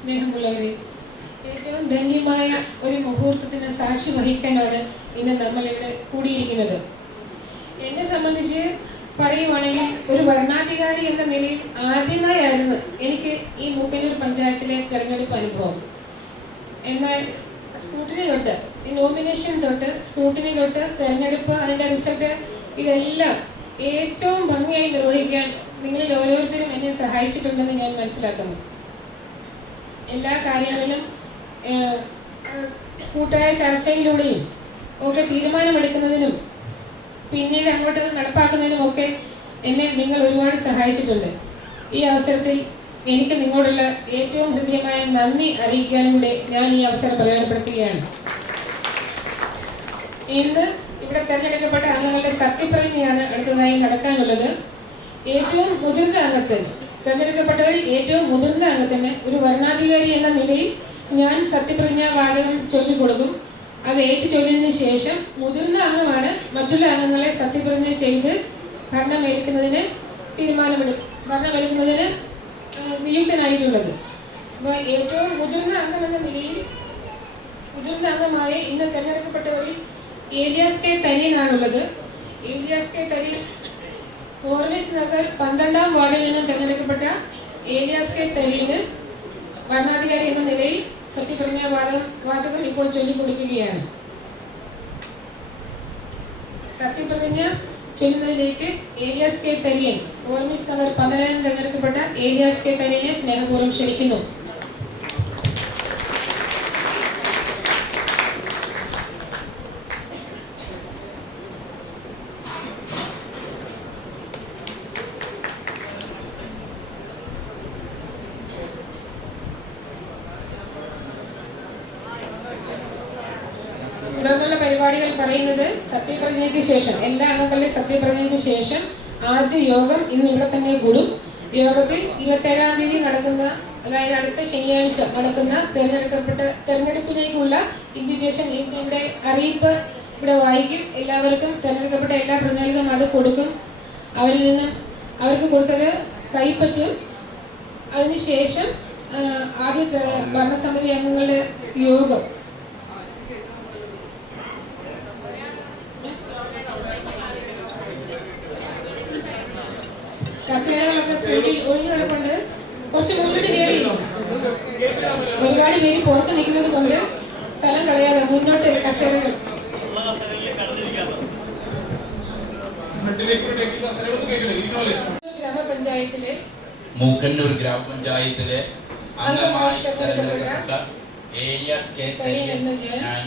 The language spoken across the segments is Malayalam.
സ്നേഹമുള്ളവരെ, ഏറ്റവും ധന്യമായ ഒരു മുഹൂർത്തത്തിന് സാക്ഷി വഹിക്കാനാണ് ഇന്ന് നമ്മളിവിടെ കൂടിയിരിക്കുന്നത്. എന്നെ സംബന്ധിച്ച് പറയുവാണെങ്കിൽ ഒരു ഭരണാധികാരി എന്ന നിലയിൽ ആദ്യമായായിരുന്നു എനിക്ക് ഈ മൂക്കന്നൂർ പഞ്ചായത്തിലെ തെരഞ്ഞെടുപ്പ് അനുഭവം. എന്നാൽ സ്കൂട്ടിനി തൊട്ട്, ഈ നോമിനേഷൻ തൊട്ട്, സ്കൂട്ടിനി തൊട്ട്, തെരഞ്ഞെടുപ്പ്, അതിൻ്റെ റിസൾട്ട്, ഇതെല്ലാം ഏറ്റവും ഭംഗിയായി നിർവഹിക്കാൻ നിങ്ങളിൽ ഓരോരുത്തരും എന്നെ സഹായിച്ചിട്ടുണ്ടെന്ന് ഞാൻ മനസ്സിലാക്കുന്നു. എല്ലാ കാര്യങ്ങളിലും കൂട്ടായ ചർച്ചയിലൂടെയും ഒക്കെ തീരുമാനമെടുക്കുന്നതിനും പിന്നീട് അങ്ങോട്ട് നടപ്പാക്കുന്നതിനും ഒക്കെ എന്നെ നിങ്ങൾ ഒരുപാട് സഹായിച്ചിട്ടുണ്ട്. ഈ അവസരത്തിൽ എനിക്ക് നിങ്ങളോടുള്ള ഏറ്റവും ഹൃദ്യമായ നന്ദി അറിയിക്കാനും കൂടെ ഞാൻ ഈ അവസരം പ്രയോജനപ്പെടുത്തുകയാണ്. ഇന്ന് ഇവിടെ തെരഞ്ഞെടുക്കപ്പെട്ട അംഗങ്ങളുടെ സത്യപ്രതിജ്ഞയാണ് അടുത്തതായി നടക്കാനുള്ളത്. ഏറ്റവും മുതിർന്ന അംഗത്തിന്, തെരഞ്ഞെടുക്കപ്പെട്ടവരിൽ ഏറ്റവും മുതിർന്ന അംഗത്തിന് ഒരു ഭരണാധികാരി എന്ന നിലയിൽ ഞാൻ സത്യപ്രതിജ്ഞാ വാചകം ചൊല്ലിക്കൊടുക്കും. അത് ഏറ്റുചൊല്ലിയതിനു ശേഷം മുതിർന്ന അംഗമാണ് മറ്റുള്ള അംഗങ്ങളെ സത്യപ്രതിജ്ഞ ചെയ്ത് ഭരണമേൽക്കുന്നതിന് നിയുക്തനായിട്ടുള്ളത്. അപ്പോൾ ഏറ്റവും മുതിർന്ന അംഗം എന്ന നിലയിൽ മുതിർന്ന അംഗമായ ഇന്ന് തെരഞ്ഞെടുക്കപ്പെട്ടവരിൽ ഏലിയാസ് കെ തരീനാണുള്ളത്. ഏലിയാസ് കെ തരീൻ ഓർമിസ് നഗർ 12-ാം വാർഡിൽ നിന്നും തെരഞ്ഞെടുക്കപ്പെട്ട ഏലിയാസ് കെ തരീന് ഭരണാധികാരി എന്ന നിലയിൽ സത്യപ്രതിജ്ഞാ വാചകം ഇപ്പോൾ ചൊല്ലിക്കൊടുക്കുകയാണ്. സത്യപ്രതിജ്ഞ ചൊല്ലുന്നതിലേക്ക് ഏലിയാസ് കെ തരീൻ, ഓർമിസ് നഗർ 12-ൽ തെരഞ്ഞെടുക്കപ്പെട്ട ഏലിയാസ് കെ തരീനെ സ്നേഹപൂർവ്വം ക്ഷണിക്കുന്നു. തുടർന്നുള്ള പരിപാടികൾ പറയുന്നത് സത്യപ്രതിജ്ഞയ്ക്ക് ശേഷം, എല്ലാ അംഗങ്ങളുടെയും സത്യപ്രതിജ്ഞയ്ക്ക് ശേഷം ആദ്യ യോഗം ഇന്ന് ഇവിടെ തന്നെ കൂടും. യോഗത്തിൽ 27-ാം തീയതി നടക്കുന്ന, അതായത് അടുത്ത ശനിയാഴ്ച നടക്കുന്ന തെരഞ്ഞെടുപ്പിലേക്കുള്ള ഇൻവിറ്റേഷൻ, ഇതിൻ്റെ അറിയിപ്പ് ഇവിടെ വായിക്കും. എല്ലാവർക്കും, തെരഞ്ഞെടുക്കപ്പെട്ട എല്ലാ പ്രതിനിധികൾക്കും അത് കൊടുക്കും. അവരിൽ നിന്നും അവർക്ക് കൊടുത്തത് കൈപ്പറ്റും. അതിനുശേഷം ആദ്യ ഭരണസമിതി അംഗങ്ങളുടെ യോഗം കസേരകളൊക്കെ സ്കൂട്ടിൽ ഒഴിഞ്ഞു കിടക്കൊണ്ട് കുറച്ച് മുന്നോട്ട് കയറി, ഒരുപാട് പേര് പുറത്ത് നിൽക്കുന്നത് കൊണ്ട് സ്ഥലം കളയാതെ മുന്നോട്ട് കസേരകൾ. ഗ്രാമപഞ്ചായത്തിലെ മൂക്കന്നൂർ ഗ്രാമപഞ്ചായത്തിലെ അംഗമായി തെരഞ്ഞെടുക്കപ്പെട്ട ഏലിയാസ് കെ തരീൻ ഞാൻ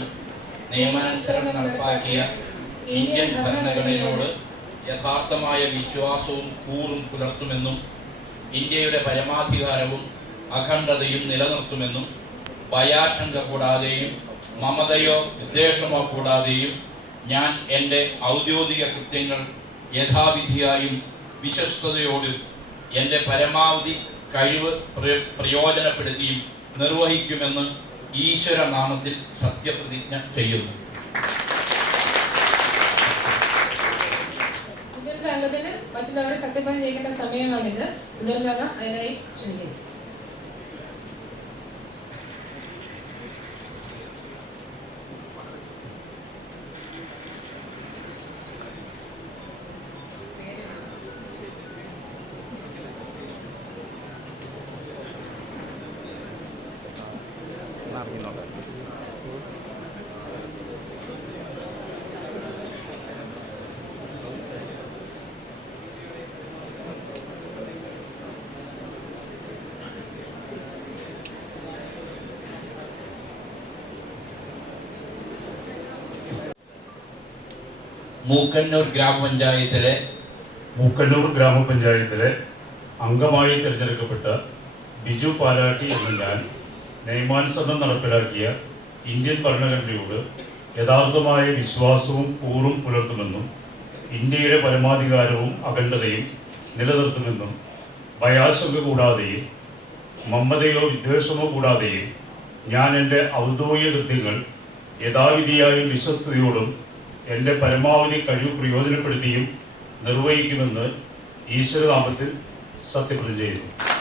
നിയമാനുസരണം നടപ്പാക്കിയ ഇന്ത്യൻ ഭരണഘടനയോട് യഥാർത്ഥമായ വിശ്വാസവും കൂറും പുലർത്തുമെന്നും ഇന്ത്യയുടെ പരമാധികാരവും അഖണ്ഡതയും നിലനിർത്തുമെന്നും ഭയാശങ്ക കൂടാതെയും മമതയോ വിദ്വേഷമോ കൂടാതെയും ഞാൻ എൻ്റെ ഔദ്യോഗിക കൃത്യങ്ങൾ യഥാവിധിയായും വിശ്വസ്തയോടും എൻ്റെ പരമാവധി കഴിവ് പ്രയോജനപ്പെടുത്തിയും നിർവഹിക്കുമെന്ന് ഈശ്വരനാമത്തിൽ സത്യപ്രതിജ്ഞ ചെയ്യുന്നു. അംഗത്തിന് മറ്റുള്ളവരെ സത്യപ്രതിജ്ഞ ചെയ്യേണ്ട സമയമാണിത്. മുതിർന്ന അംഗം അതിനായി ക്ഷണിക്കുന്നു. മൂക്കന്നൂർ ഗ്രാമപഞ്ചായത്തിലെ അംഗമായി തിരഞ്ഞെടുക്കപ്പെട്ട ബിജു പാലാട്ടി എന്ന ഞാൻ നിയമാനുസരണം നടപ്പിലാക്കിയ ഇന്ത്യൻ ഭരണഘടനയോട് യഥാർത്ഥമായ വിശ്വാസവും കൂറും പുലർത്തുമെന്നും ഇന്ത്യയുടെ പരമാധികാരവും അഖണ്ഡതയും നിലനിർത്തുമെന്നും ഭയാശങ്ക കൂടാതെയും മമതയോ വിദ്വേഷമോ കൂടാതെയും ഞാൻ എൻ്റെ ഔദ്യോഗിക കൃത്യങ്ങൾ യഥാവിധിയായും വിശ്വസ്തയോടും എൻ്റെ പരമാവധി കഴിവ് പ്രയോജനപ്പെടുത്തിയും നിർവഹിക്കുമെന്ന് ഈശ്വരനാമത്തിൽ സത്യപ്രതിജ്ഞ ചെയ്യുന്നു.